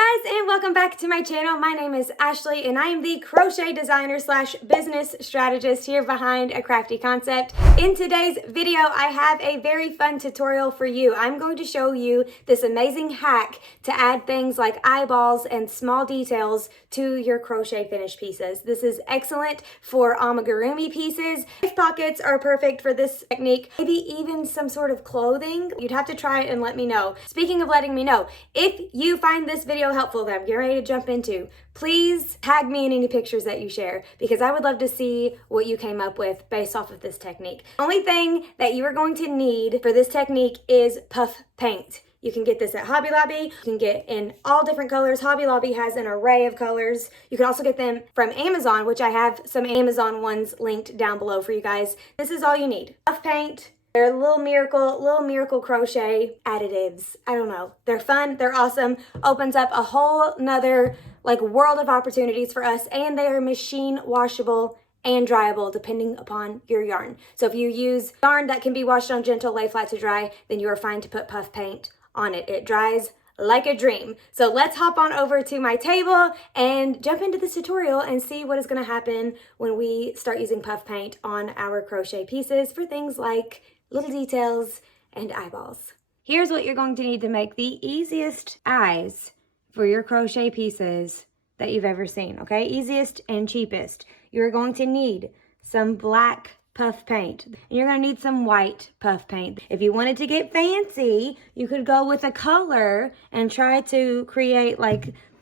Hi guys, and welcome back to my channel. My name is Ashley and I am the crochet designer slash business strategist here behind A Crafty Concept. In today's video, I have a very fun tutorial for you. I'm going to show you this amazing hack to add things like eyeballs and small details to your crochet finished pieces. This is excellent for amigurumi pieces. If pockets are perfect for this technique, maybe even some sort of clothing. You'd have to try it and let me know. Speaking of letting me know, if you find this video helpful that I'm getting ready to jump into, please tag me in any pictures that you share because I would love to see what you came up with based off of this technique. The only thing that you are going to need for this technique is puff paint. You can get this at Hobby Lobby. You can get in all different colors. Hobby Lobby has an array of colors. You can also get them from Amazon, which I have some Amazon ones linked down below for you guys. This is all you need. Puff paint. They're little miracle crochet additives. I don't know. They're fun. They're awesome. Opens up a whole nother world of opportunities for us, and they are machine washable and dryable depending upon your yarn. So if you use yarn that can be washed on gentle, lay flat to dry, then you are fine to put puff paint on it. It dries like a dream. So let's hop on over to my table and jump into this tutorial and see what is going to happen when we start using puff paint on our crochet pieces for things like little details and eyeballs. Here's what you're going to need to make the easiest eyes for your crochet pieces that you've ever seen, okay? Easiest and cheapest. You're going to need some black puff paint. And you're going to need some white puff paint. If you wanted to get fancy, you could go with a color and try to create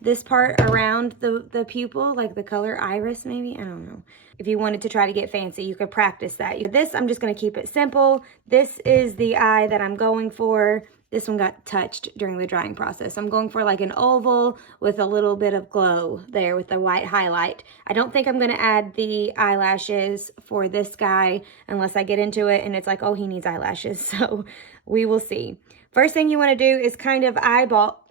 this part around the pupil, like the color iris maybe, I don't know. If you wanted to try to get fancy, you could practice that. This, I'm just going to keep it simple. This is the eye that I'm going for. This one got touched during the drying process. I'm going for like an oval with a little bit of glow there with the white highlight. I don't think I'm going to add the eyelashes for this guy unless I get into it and it's like, oh, he needs eyelashes. So we will see. First thing you want to do is kind of eyeball,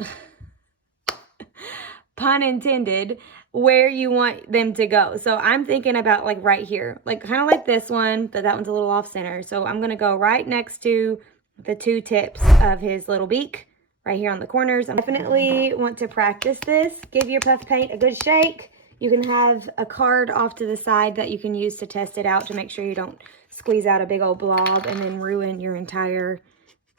pun intended, where you want them to go. So I'm thinking about right here, kind of like this one, but that one's a little off center. So I'm going to go right next to the two tips of his little beak right here on the corners. I definitely want to practice this. Give your puff paint a good shake. You can have a card off to the side that you can use to test it out to make sure you don't squeeze out a big old blob and then ruin your entire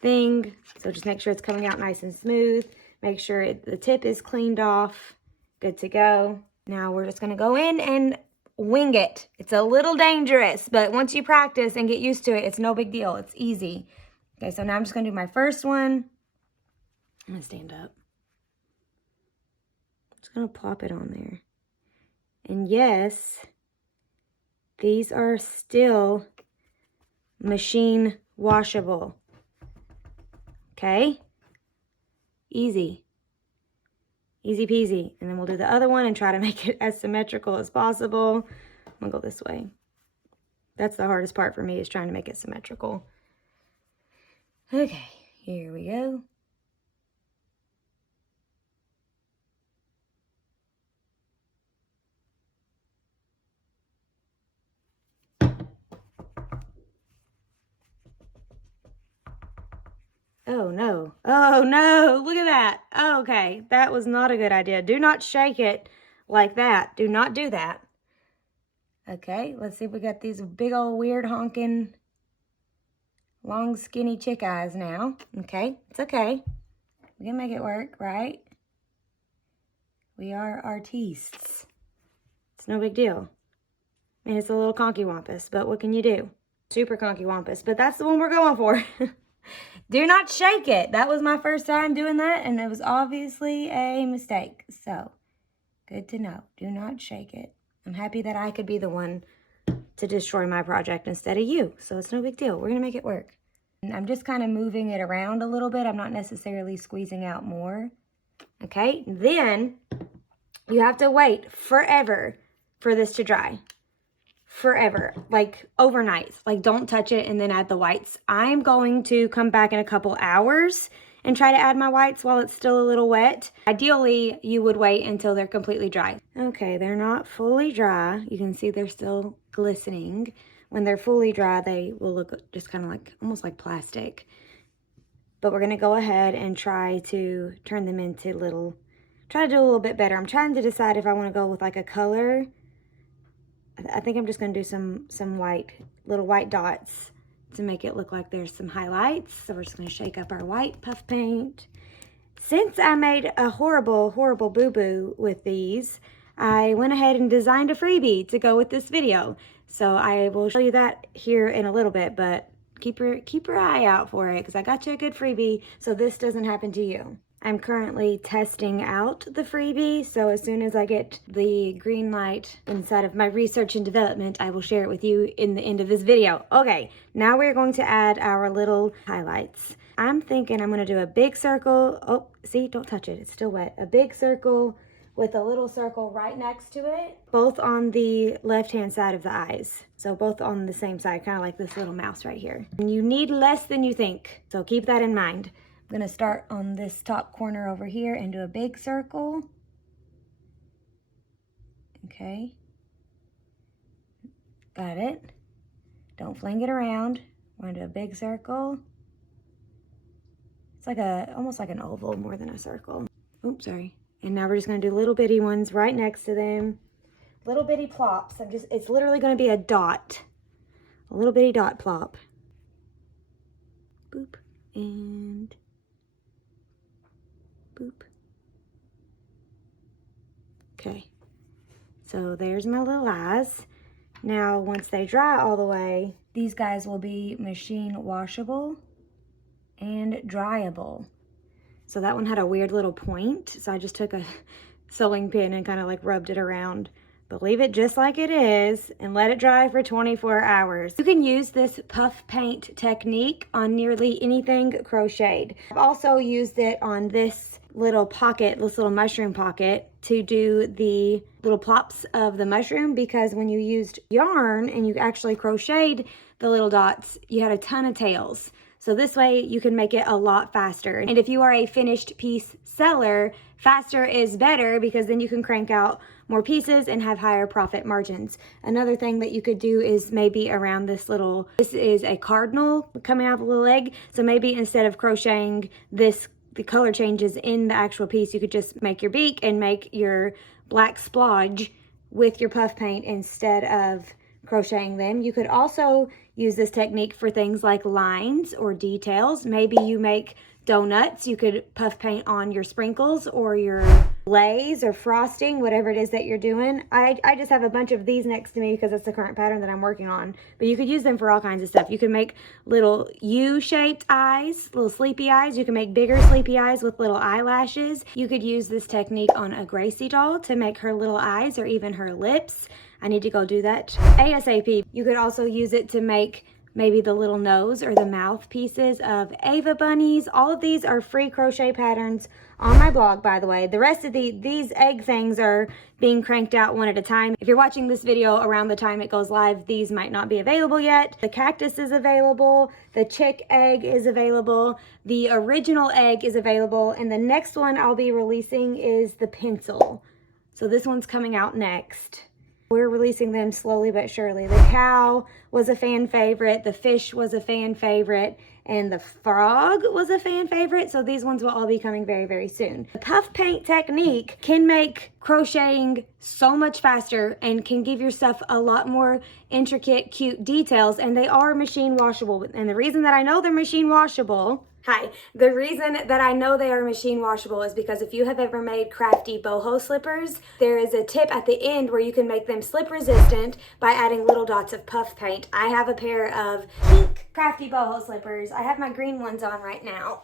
thing. So just make sure it's coming out nice and smooth. Make sure the tip is cleaned off. Good to go. Now we're just going to go in and wing it. It's a little dangerous, but once you practice and get used to it, it's no big deal. It's easy. Okay, so now I'm just going to do my first one. I'm going to stand up. I'm just going to plop it on there. And yes, these are still machine washable. Okay? Easy. Easy peasy. And then we'll do the other one and try to make it as symmetrical as possible. I'm going to go this way. That's the hardest part for me, is trying to make it symmetrical. Okay, here we go. Oh no, oh no, look at that. Oh, okay, that was not a good idea. Do not shake it like that. Do not do that. Okay, let's see if we got these big old weird honking long skinny chick eyes now. Okay, it's okay. We can make it work, right? We are artistes. It's no big deal. I mean, it's a little conky wampus, but what can you do? Super conky wampus, but that's the one we're going for. Do not shake it. That was my first time doing that, and it was obviously a mistake. So, good to know. Do not shake it. I'm happy that I could be the one to destroy my project instead of you. So, it's no big deal. We're going to make it work. And I'm just kind of moving it around a little bit. I'm not necessarily squeezing out more. Okay? Then, you have to wait forever for this to dry. Forever, overnight. Don't touch it and then add the whites. I'm going to come back in a couple hours and try to add my whites while it's still a little wet. Ideally, you would wait until they're completely dry. Okay, they're not fully dry. You can see they're still glistening. When they're fully dry, they will look just kind of almost like plastic. But we're going to go ahead and try to turn them into little try to do a little bit better. I'm trying to decide if I want to go with like a color. I think I'm just going to do some white, little white dots to make it look like there's some highlights. So we're just going to shake up our white puff paint. Since I made a horrible, horrible boo-boo with these, I went ahead and designed a freebie to go with this video. So I will show you that here in a little bit, but keep your eye out for it because I got you a good freebie so this doesn't happen to you. I'm currently testing out the freebie, so as soon as I get the green light inside of my research and development, I will share it with you in the end of this video. Okay, now we're going to add our little highlights. I'm thinking I'm going to do a big circle. Oh, see, don't touch it. It's still wet. A big circle with a little circle right next to it, both on the left-hand side of the eyes. So both on the same side, kind of like this little mouse right here. And you need less than you think, so keep that in mind. I'm going to start on this top corner over here and do a big circle. Okay. Got it. Don't fling it around. We're going to do a big circle. It's like almost like an oval more than a circle. Oops, sorry. And now we're just going to do little bitty ones right next to them. Little bitty plops. It's literally going to be a dot. A little bitty dot plop. Boop. And boop. Okay. So there's my little eyes. Now, once they dry all the way, these guys will be machine washable and dryable. So that one had a weird little point. So I just took a sewing pin and kind of like rubbed it around. But leave it just like it is and let it dry for 24 hours. You can use this puff paint technique on nearly anything crocheted. I've also used it on this little pocket, this little mushroom pocket, to do the little plops of the mushroom, because when you used yarn and you actually crocheted the little dots, you had a ton of tails. So this way you can make it a lot faster. And if you are a finished piece seller, faster is better because then you can crank out more pieces and have higher profit margins. Another thing that you could do is maybe around this is a cardinal coming out of a little egg. So maybe instead of crocheting the color changes in the actual piece, you could just make your beak and make your black splodge with your puff paint instead of crocheting them. You could also use this technique for things like lines or details. Maybe you make donuts, you could puff paint on your sprinkles or your glaze or frosting, whatever it is that you're doing. I just have a bunch of these next to me because it's the current pattern that I'm working on, but you could use them for all kinds of stuff. You can make little U-shaped eyes, little sleepy eyes. You can make bigger sleepy eyes with little eyelashes. You could use this technique on a Gracie doll to make her little eyes or even her lips. I need to go do that ASAP. You could also use it to make maybe the little nose or the mouth pieces of Ava bunnies. All of these are free crochet patterns on my blog, by the way. The rest of these egg things are being cranked out one at a time. If you're watching this video around the time it goes live, these might not be available yet. The cactus is available. The chick egg is available. The original egg is available. And the next one I'll be releasing is the pencil. So this one's coming out next. We're releasing them slowly but surely. The cow was a fan favorite, the fish was a fan favorite, and the frog was a fan favorite. So these ones will all be coming very, very soon. The puff paint technique can make crocheting so much faster and can give your stuff a lot more intricate, cute details, and they are machine washable. And the reason that I know they're machine washable, the reason that I know they are machine washable is because if you have ever made crafty boho slippers, there is a tip at the end where you can make them slip resistant by adding little dots of puff paint. I have a pair of pink crafty boho slippers. I have my green ones on right now.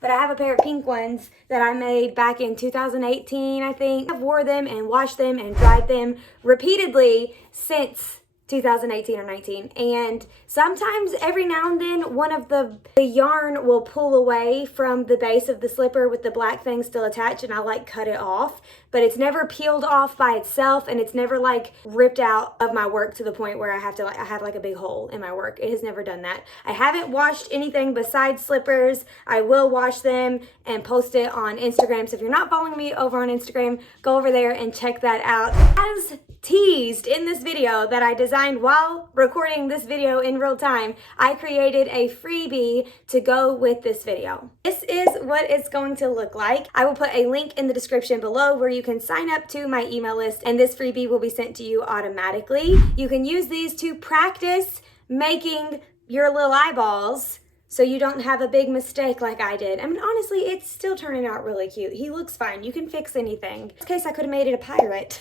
But I have a pair of pink ones that I made back in 2018, I think. I've wore them and washed them and dried them repeatedly since 2018 or 19, and sometimes every now and then one of the yarn will pull away from the base of the slipper with the black thing still attached, and I like cut it off, but it's never peeled off by itself, and it's never like ripped out of my work to the point where I have like a big hole in my work. It has never done that. I haven't washed anything besides slippers. I will wash them and post it on Instagram, so if you're not following me over on Instagram, go over there and check that out. As teased in this video that I designed mind while recording this video in real time, I created a freebie to go with this video. This is what it's going to look like. I will put a link in the description below where you can sign up to my email list, and this freebie will be sent to you automatically. You can use these to practice making your little eyeballs so you don't have a big mistake like I did. I mean, honestly, it's still turning out really cute. He looks fine. You can fix anything. In this case, I could have made it a pirate.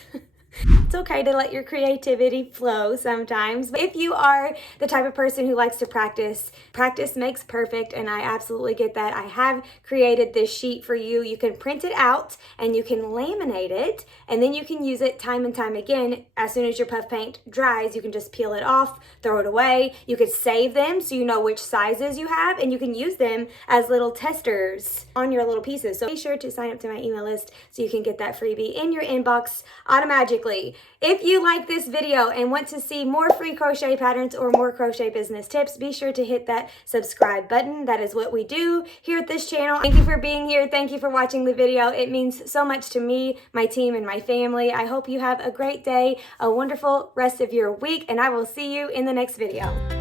It's okay to let your creativity flow sometimes. But if you are the type of person who likes to practice, practice makes perfect, and I absolutely get that. I have created this sheet for you. You can print it out and you can laminate it, and then you can use it time and time again. As soon as your puff paint dries, you can just peel it off, throw it away. You could save them so you know which sizes you have, and you can use them as little testers on your little pieces. So be sure to sign up to my email list so you can get that freebie in your inbox automatically. If you like this video and want to see more free crochet patterns or more crochet business tips, be sure to hit that subscribe button. That is what we do here at this channel. Thank you for being here. Thank you for watching the video. It means so much to me, my team, and my family. I hope you have a great day, a wonderful rest of your week, and I will see you in the next video.